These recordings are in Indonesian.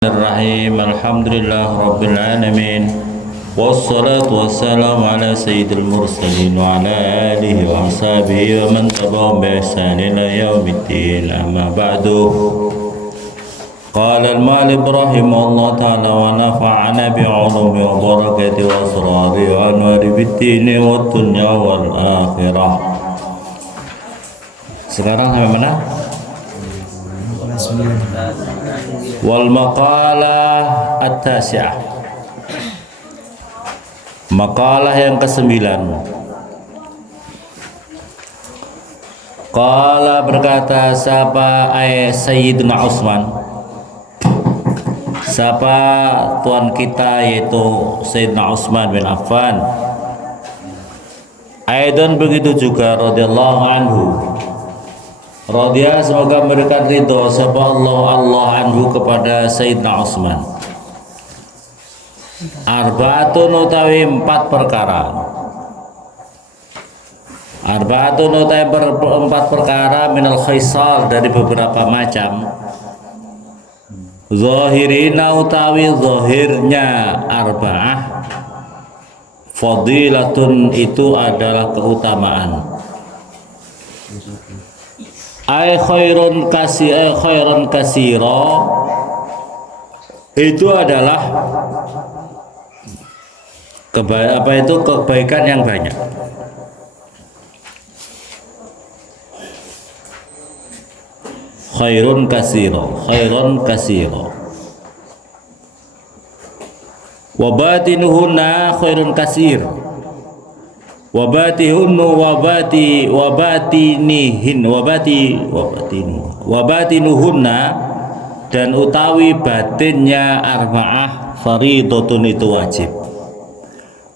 Bismillahirrahmanirrahim. Alhamdulillah Rabbil Alamin. Wassalatu wassalamu ala sayyidil mursalin wa ala alihi wa ashabihi wa man tabi'ahum bi ihsan ila yaumiddin. Amma ba'du. Qala al-Malik rahimahullah ta'ala wa nafa'ana bi'ulumi wa barakati wa asrari wa anwari bid-dini wa dunya wal akhirah. Sekarang sampai mana? Wal maqalah at-tasi'ah, makalah yang ke-9. Qala berkata siapa Sayyidina Utsman, siapa tuan kita yaitu Sayyidina Utsman bin Affan. Aidan begitu juga radhiyallahu anhu, radhiya semoga memberikan ridho sapa Allah anhu kepada Sayyidina Utsman. Arba'atun utawi 4 perkara. Arba'atun utawi 4 perkara minal khaisar dari beberapa macam. Zahirina utawi zahirnya arba'ah. Fadilatun itu adalah keutamaan. Khairon kasiro itu adalah kebaikan yang banyak. Khairon kasiro wabatinuhunna khairun kasir wabatinuhunna dan utawi batinnya arba'ah faridatun itu wajib.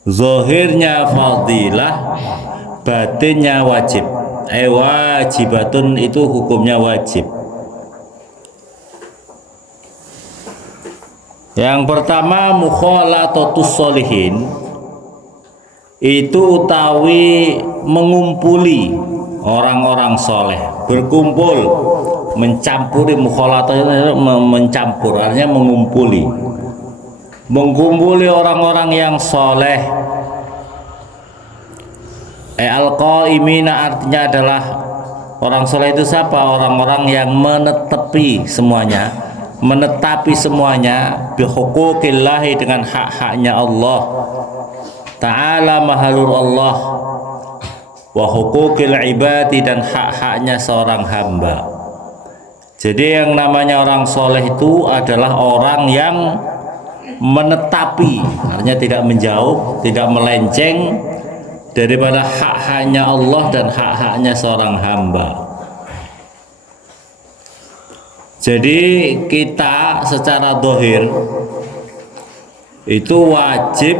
Zahirnya fadilah, batinnya wajib. Wajibatun itu hukumnya wajib. Yang pertama mukhalatatus sholihin, itu utawi mengumpuli orang-orang soleh, berkumpul, mencampuri. Mukhalatah mencampur, artinya mengumpuli orang-orang yang soleh. Al-qaimina artinya adalah orang soleh itu siapa? Orang-orang yang menetapi semuanya bihuquqillahi, dengan hak-haknya Allah Ta'ala mahalur Allah, wa huquqil ibadi, dan hak-haknya seorang hamba. Jadi yang namanya orang soleh itu adalah orang yang menetapi, artinya tidak menjauh, tidak melenceng daripada hak-haknya Allah dan hak-haknya seorang hamba. Jadi kita secara zahir itu wajib,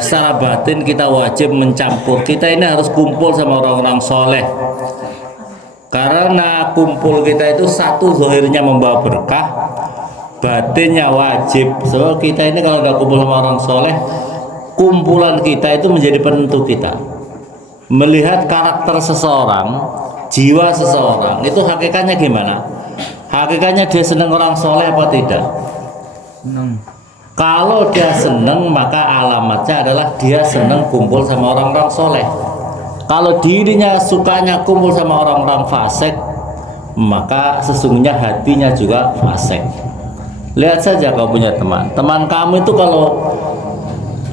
secara batin kita wajib mencampur. Kita ini harus kumpul sama orang-orang soleh, karena kumpul kita itu satu zahirnya membawa berkah, batinnya wajib. So kita ini kalau nggak kumpul sama orang soleh, kumpulan kita itu menjadi penentu kita melihat karakter seseorang, jiwa seseorang itu hakikatnya gimana. Hakikatnya dia senang orang soleh apa tidak? Kalau dia senang, maka alamatnya adalah dia senang kumpul sama orang-orang soleh. Kalau dirinya sukanya kumpul sama orang-orang fasik, maka sesungguhnya hatinya juga fasik. Lihat saja kau punya teman kamu itu kalau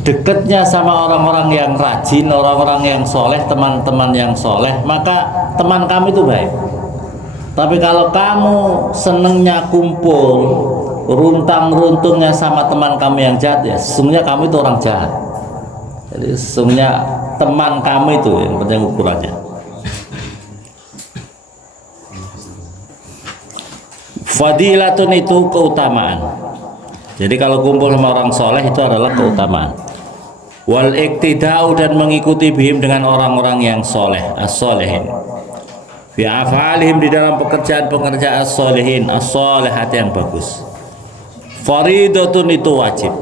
dekatnya sama orang-orang yang rajin, orang-orang yang soleh, teman-teman yang soleh, maka teman kamu itu baik. Tapi kalau kamu senangnya kumpul, runtang-runtungnya sama teman kamu yang jahat, ya sesungguhnya kamu itu orang jahat. Jadi sesungguhnya teman kamu itu yang penting ukurannya. Fadilatun itu keutamaan. Jadi kalau kumpul sama orang soleh itu adalah keutamaan. Wal iktidau, dan mengikuti bihim dengan orang-orang yang soleh, as-solehin. Fi af'alihim, di dalam pekerjaan-pekerjaan as-solehin, as-solehat yang bagus. Faridatun itu wajib.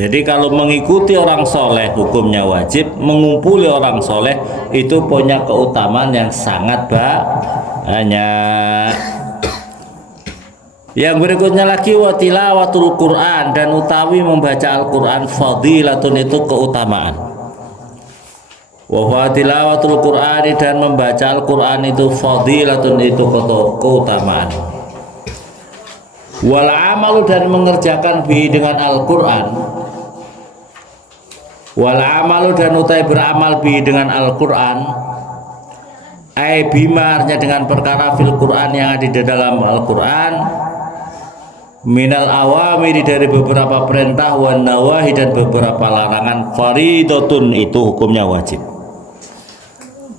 Jadi kalau mengikuti orang soleh hukumnya wajib, mengumpuli orang soleh itu punya keutamaan yang sangat banyak. Yang berikutnya lagi wa tilawatul Quran, dan utawi membaca Al-Quran fadilatun itu keutamaan. Wa tilawatul Quran, dan membaca Al-Quran itu fadilatun itu keutamaan. Wal amalu, dan mengerjakan bi dengan Al-Quran. Wal amalu, dan utai beramal bi dengan Al-Quran. Ai bimarnya dengan perkara fil Quran yang ada di dalam Al-Quran. Minal awamiri, dari beberapa perintah, wan nawahi, dan beberapa larangan. Faridatun itu hukumnya wajib.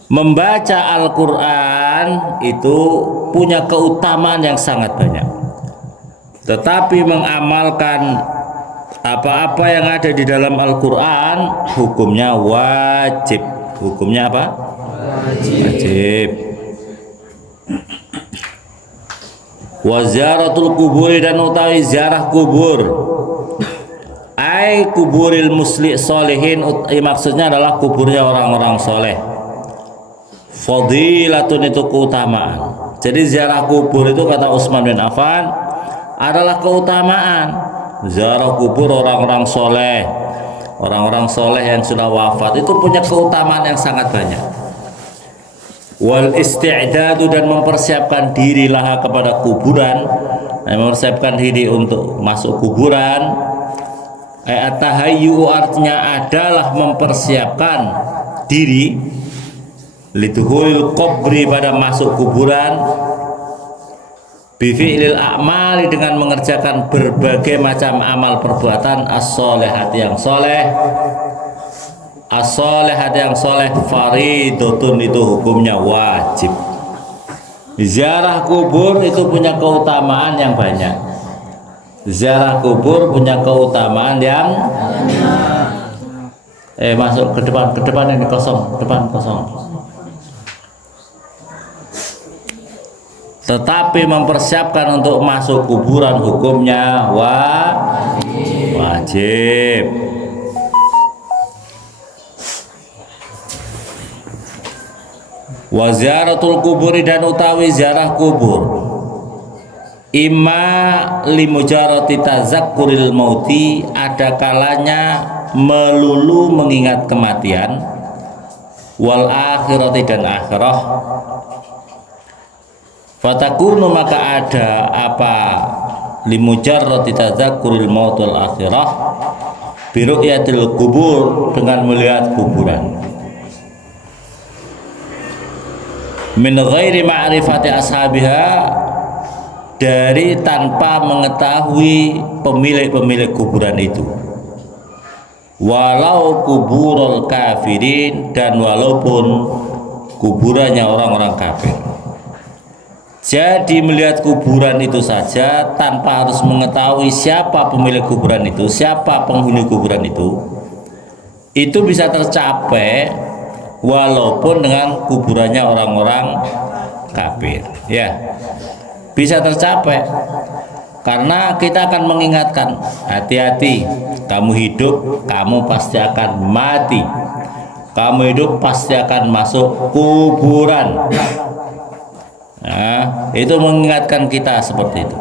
Membaca Al-Quran itu punya keutamaan yang sangat banyak, tetapi mengamalkan apa-apa yang ada di dalam Al-Quran hukumnya wajib. Hukumnya apa? Wajib. Wa ziyaratul kubur, dan utawi ziarah kubur. Ai kuburil musli solihin, maksudnya adalah kuburnya orang-orang soleh. Fadilatun itu keutamaan. Jadi ziarah kubur itu kata Utsman bin Affan adalah keutamaan. Ziarah kubur orang-orang soleh, orang-orang soleh yang sudah wafat itu punya keutamaan yang sangat banyak. Wal isti'dadu, dan mempersiapkan diri laha kepada kuburan, mempersiapkan diri untuk masuk kuburan. At-tahayyu artinya adalah mempersiapkan diri liduhul qabri, pada masuk kuburan. Bifi'lil a'mali, dengan mengerjakan berbagai macam amal perbuatan. As-solehati, yang soleh. As-solehati, yang soleh. Faridatun itu hukumnya wajib. Ziarah kubur itu punya keutamaan yang banyak. Ziarah kubur punya keutamaan yang masuk ke depan ini kosong, depan kosong. Tetapi mempersiapkan untuk masuk kuburan hukumnya wajib. Wa ziyaratul kuburi, dan utawi ziarah kubur. Imma limujarati tazakkuril mauti, ada kalanya melulu mengingat kematian. Wal akhirati, dan akhirah. Fatakunu, maka ada apa limujarrati tadzakkuril maut wal akhirah biru'yatil kubur, dengan melihat kuburan. Min ghairi ma'rifati ashabiha, dari tanpa mengetahui pemilik-pemilik kuburan itu. Walau kuburul kafirin, dan walaupun kuburannya orang-orang kafir. Jadi melihat kuburan itu saja tanpa harus mengetahui siapa pemilik kuburan itu, siapa penghuni kuburan itu bisa tercapai walaupun dengan kuburannya orang-orang kafir. Ya, bisa tercapai karena kita akan mengingatkan, hati-hati, kamu hidup, kamu pasti akan mati. Kamu hidup pasti akan masuk kuburan. Nah, itu mengingatkan kita seperti itu.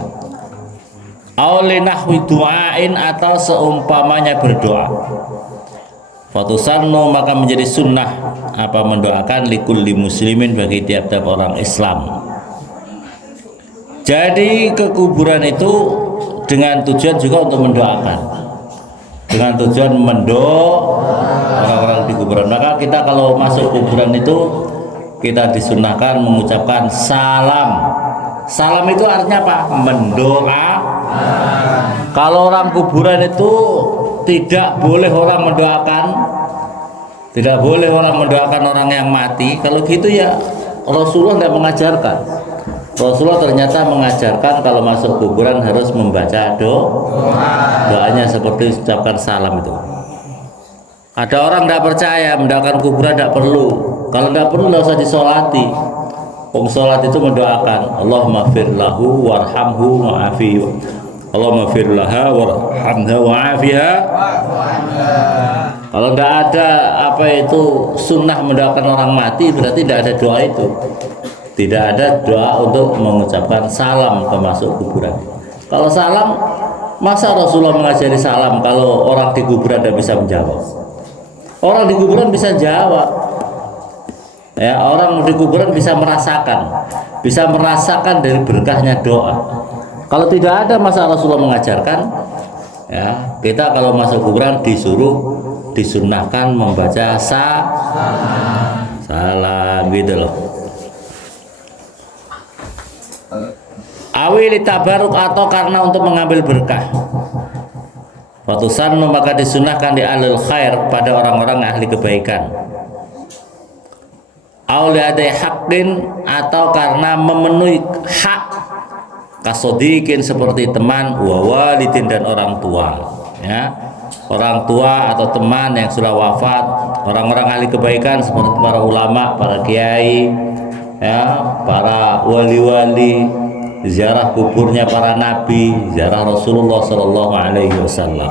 Auli nahwi du'ain, atau seumpamanya berdoa. Fatusannu, maka menjadi sunnah apa mendoakan likulli muslimin, bagi tiap-tiap orang Islam. Jadi ke kuburan itu dengan tujuan juga untuk mendoakan, dengan tujuan orang-orang di kuburan. Maka kita kalau masuk kuburan itu kita disunahkan mengucapkan salam. Salam itu artinya apa? Mendoa. Kalau orang kuburan itu tidak boleh orang mendoakan, tidak boleh orang mendoakan orang yang mati. Kalau gitu ya Rasulullah tidak mengajarkan. Rasulullah ternyata mengajarkan kalau masuk kuburan harus membaca doanya seperti ucapkan salam itu. Ada orang tidak percaya mendoakan kuburan tidak perlu. Kalau tidak perlu tidak usah disolati. Sholat itu mendoakan Allahumma fir lahu warhamhu wa'afihi, Allahumma fir laha warhamha wa'afiha. Kalau tidak ada apa itu sunnah mendoakan orang mati, berarti tidak ada doa itu. Tidak ada doa untuk mengucapkan salam ke masuk kuburan. Kalau salam, masa Rasulullah mengajari salam kalau orang di kuburan tidak bisa menjawab? Orang di kuburan bisa jawab. Ya, orang di kuburan bisa merasakan dari berkahnya doa. Kalau tidak ada masa Rasulullah mengajarkan, ya, kita kalau masuk kuburan disunahkan membaca salam gitu loh. Awil tabaruk atau karena untuk mengambil berkah. Watusan maka disunahkan di ahlul khair pada orang-orang ahli kebaikan. Auli adai haqqin atau karena memenuhi hak kasodikin seperti teman, wawalidin dan orang tua. Ya, orang tua atau teman yang sudah wafat, orang-orang ahli kebaikan seperti para ulama, para kiai, ya, para wali-wali. Ziarah kuburnya para nabi, ziarah Rasulullah Sallallahu Alaihi Wasallam.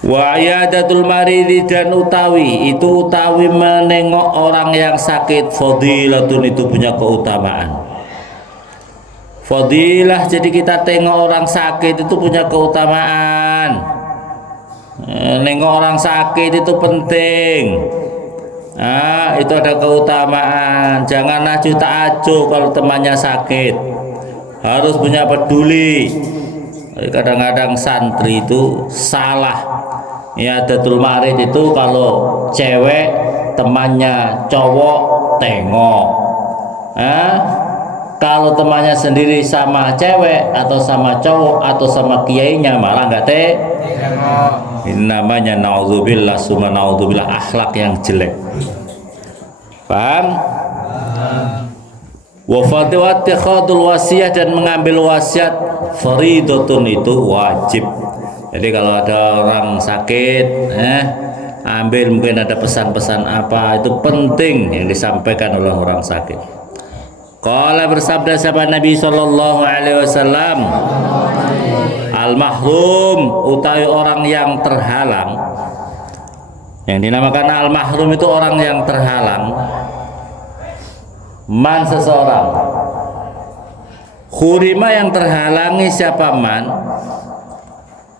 Wa iyadatul maridi dan utawi menengok orang yang sakit, fadilatun itu punya keutamaan. Fadilah, jadi kita tengok orang sakit itu punya keutamaan. Nengok orang sakit itu penting. Itu ada keutamaan. Jangan acuh tak acuh kalau temannya sakit. Harus punya peduli. Kadang-kadang santri itu salah. Ya, adatul marid itu kalau cewek temannya cowok tengok. Kalau temannya sendiri sama cewek atau sama cowok atau sama kiainya malah nggak tengok. Ini namanya naudzubillah summa naudzubillah, akhlak yang jelek. Paham? Wa fatihatul wasiyah dan mengambil wasiat faridatun itu wajib. Jadi kalau ada orang sakit, ambil, mungkin ada pesan-pesan apa, itu penting yang disampaikan oleh orang sakit. Qala bersabda sahabat Nabi sallallahu alaihi wasallam, al-mahrum utawi orang yang terhalang. Yang dinamakan al-mahrum itu orang yang terhalang. Man seseorang. Khurima yang terhalangi siapa man?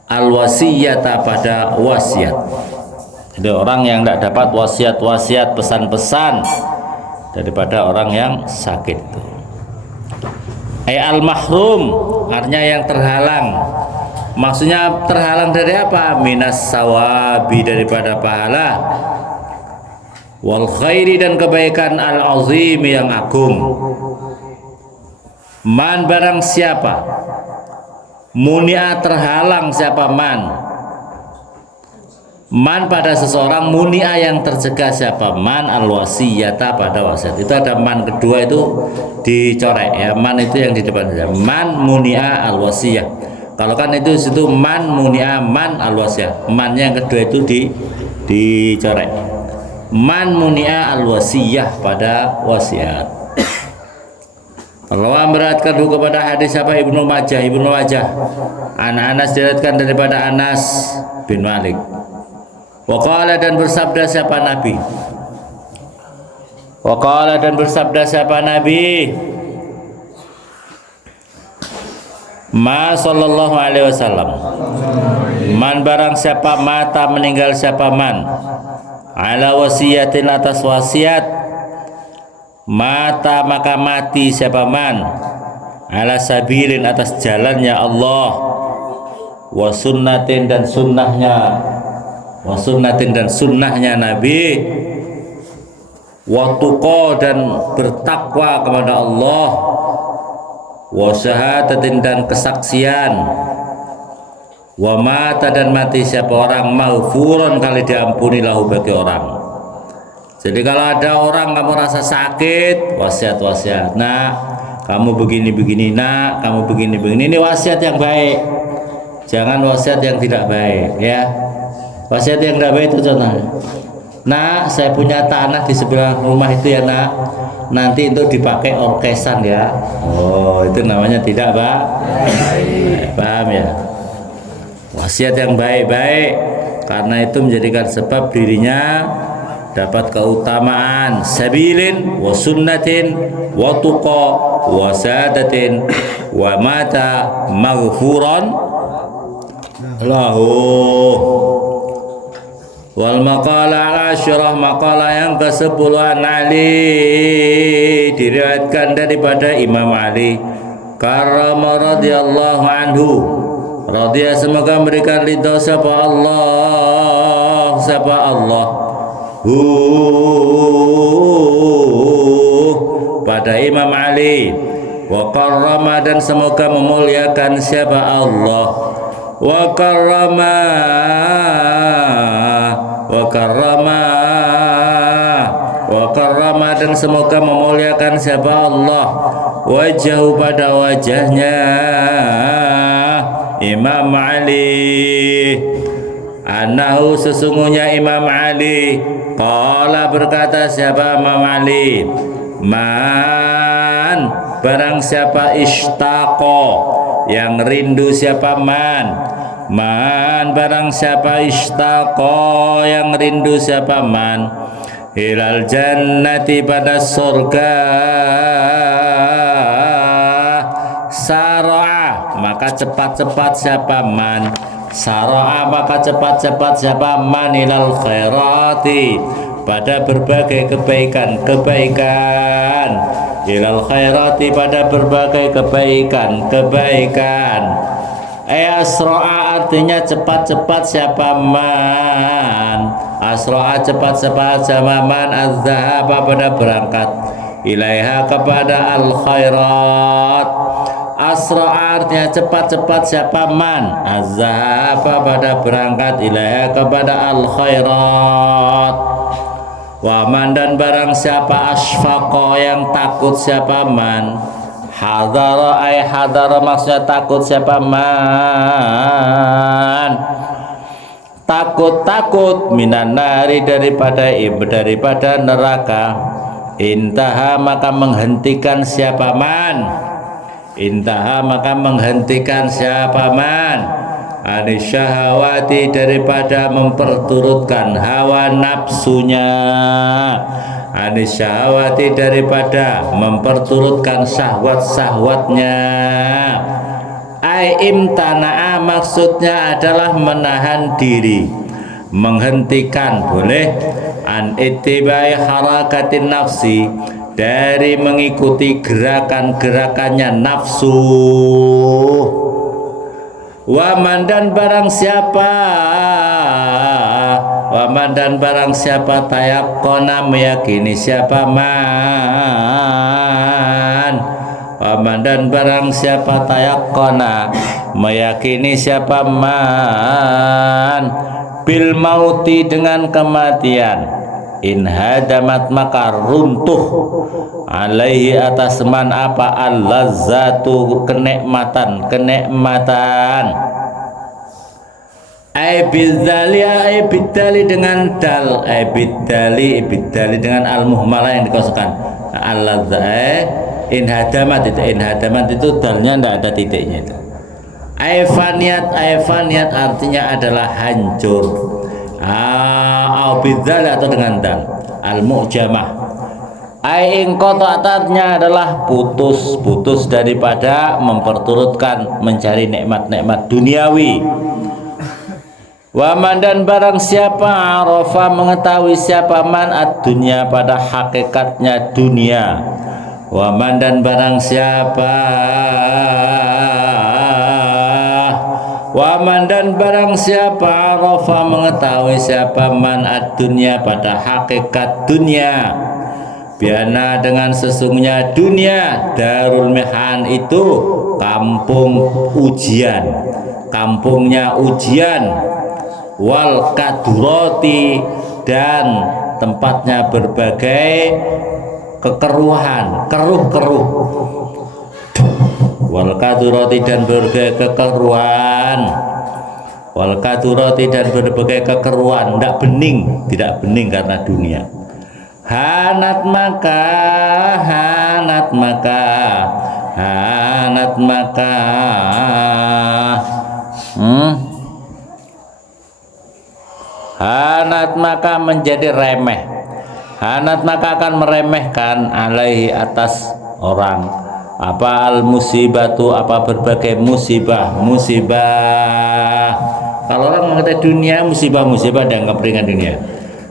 Al-wasiyata pada wasiat. Jadi orang yang tidak dapat wasiat-wasiat, pesan-pesan daripada orang yang sakit itu. Al-mahrum artinya yang terhalang. Maksudnya terhalang dari apa? Minas sawabi, daripada pahala, wal khairi dan kebaikan al-azim yang agung. Man barang siapa, munia terhalang siapa man pada seseorang, munia yang tercegah siapa man al-wasiyata pada wasiat. Itu ada man kedua itu dicorek ya, man itu yang di depan saja, man munia al-wasiyah. Kalau kan itu situ man munia man al-wasiyah, man yang kedua itu dicorek, man munia al-wasiyah pada wasiat. Allah memberatkan kepada hadis apa Ibnu Majah Anas diriwayatkan daripada Anas bin Malik. Waqala dan bersabda siapa Nabi? Ma sallallahu alaihi wasallam. Man barang siapa mata meninggal siapa man ala wasiyatin atas wasiat, mata maka mati siapa man ala sabilin atas jalannya Allah, wa sunnatin dan sunnahnya Nabi, wa tuqa dan bertakwa kepada Allah, wa syahadatin dan kesaksian, wa mata dan mati siapa orang maghfuron kali diampuni lahu bagi orang. Jadi kalau ada orang kamu rasa sakit, wasiat, nah kamu begini nak, kamu begini, ini wasiat yang baik, jangan wasiat yang tidak baik ya. Wasiat yang tidak baik itu contohnya, nah saya punya tanah di sebelah rumah itu ya nak, nanti itu dipakai orkesan ya. Oh, itu namanya tidak paham ya. Wasiat yang baik-baik, karena itu menjadikan sebab dirinya dapat keutamaan sabilin wa sunnatin wa tuqa wa sadatin wa mata maghfuran lahu. Wal maqala al-asyirah, maqalah yang ke-10 an Ali, diriwayatkan daripada Imam Ali karrama radhiyallahu anhu, radhiya semoga memberikan ridha sapa Allah pada Imam Ali, wa karrama dan semoga memuliakan siapa Allah, wa karrama dan semoga memuliakan siapa Allah wajhahu pada wajahnya Imam Ali, annahu sesungguhnya Imam Ali qala berkata siapa Imam Ali, man barang siapa ishtaqo yang rindu siapa man barang siapa ishtaqo yang rindu siapa man ilal jannati pada surga, sara'a maka cepat-cepat siapa man, sara'a maka cepat-cepat siapa man ilal khairati pada berbagai kebaikan, ilal khairati pada berbagai kebaikan. Asro'a artinya cepat-cepat siapa man, asro'a cepat-cepat siapa man az-zahaba pada berangkat, ilaiha kepada al khairat. Asro'a artinya cepat-cepat siapa man, az-zahaba pada berangkat, ilaiha kepada al khairat. Waman dan barang siapa asfaqa yang takut siapa man, hadara ay hadara maksudnya takut siapa man, takut minan nari daripada neraka, intaha maka menghentikan siapa man, anisyahawati daripada memperturutkan hawa nafsunya, anisyahawati daripada memperturutkan syahwat-syahwatnya. Imtana'a maksudnya adalah menahan diri, menghentikan boleh, an ittibai harakatin nafsi dari mengikuti gerakan-gerakannya nafsu. Waman dan barang siapa tayakkona meyakini siapa man, waman dan barang siapa tayakkona meyakini siapa man bil mauti dengan kematian, in hadamat maka runtuh alaihi atas man apa al-lazzatu kenikmatan bidali dengan dal, bidali dengan al-muhmalah yang dikosongkan in hadamat itu dalnya tidak ada titiknya itu. Faniat artinya adalah hancur, bidali atau dengan dal al-mu'jamah. Ingkotatnya adalah putus daripada memperturutkan mencari nikmat-nikmat duniawi. Waman dan barang siapa arafa mengetahui siapa man ad-dunya pada hakikatnya dunia. Waman dan barang siapa arafa mengetahui siapa man ad-dunya pada hakikat dunia, biana dengan sesungguhnya dunia darul mihan itu kampungnya ujian, wal kaduroti dan tempatnya berbagai kekeruhan, keruh wal kaduroti dan berbagai kekeruhan, tidak bening karena dunia. Hanat maka menjadi remeh, hanat maka akan meremehkan alaihi atas orang, apa al musibatu, apa berbagai musibah. Kalau orang mengatakan dunia musibah dianggap ringan dunia.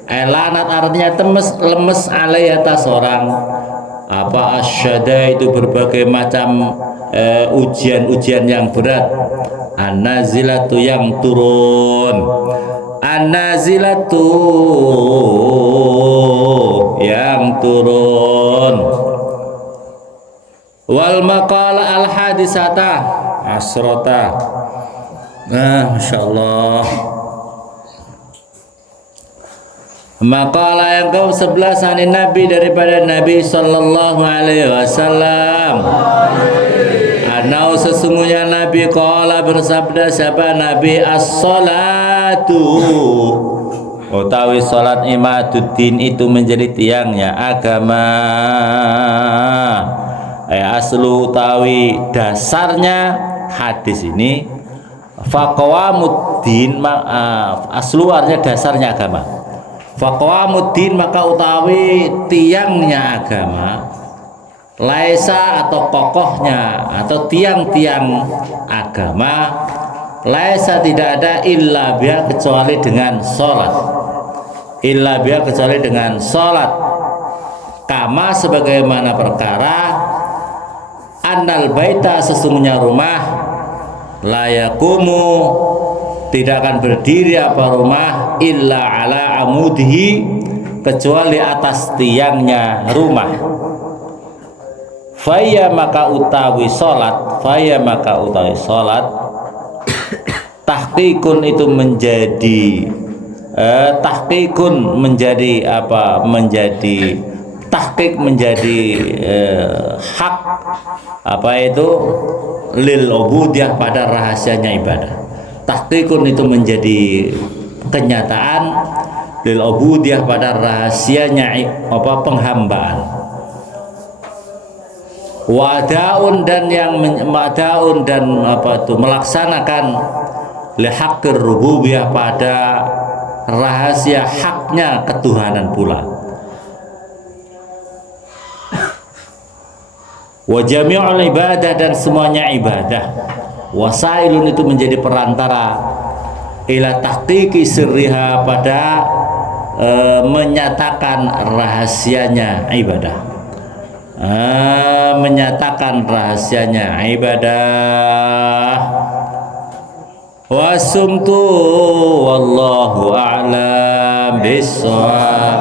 Elanat artinya lemes alai atas orang. Apa asyada itu berbagai macam ujian-ujian yang berat. An-nazilatu yang turun. An-nazilatu yang turun. Wal maqala al hadisata asrota. Nah, masyaallah. Maqala yang ke-11 anin Nabi, daripada Nabi sallallahu alaihi wasallam. Anau sesungguhnya Nabi qala bersabda, siapa Nabi, as-salatu utawi salat imaduddin itu menjadi tiangnya agama. Aslu utawi dasarnya hadis ini faqawamuddin, aslu artinya dasarnya agama. Faqawamuddin maka utawi tiangnya agama, laisa atau kokohnya atau tiang-tiang agama, laisa tidak ada illa biha kecuali dengan salat. Illa biha kecuali dengan salat. Kama sebagaimana perkara annal baita sesungguhnya rumah la yaqumu tidak akan berdiri apa rumah illa ala amudihi kecuali atas tiangnya rumah. Faya maka utawi salat tahqiqun itu menjadi tahqiqun menjadi apa, menjadi tahqiq menjadi hak apa itu lil ubudiyah pada rahasianya ibadah. Tahqiqun itu menjadi kenyataan lil ubudiyah pada rahasianya apa penghambaan. Wadaun dan yang madaun dan apa itu melaksanakan li haqqir rububiyah pada rahasia haknya ketuhanan pula. Wa jami'ul ibadah dan semuanya ibadah. Wasailun itu menjadi perantara ila tahqiqi sirriha pada menyatakan rahasianya ibadah. Menyatakan rahasianya ibadah. Wasumtu wallahu a'lam bissawab.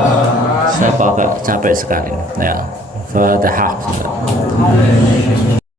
Saya agak capek sekali ya. Fatihah.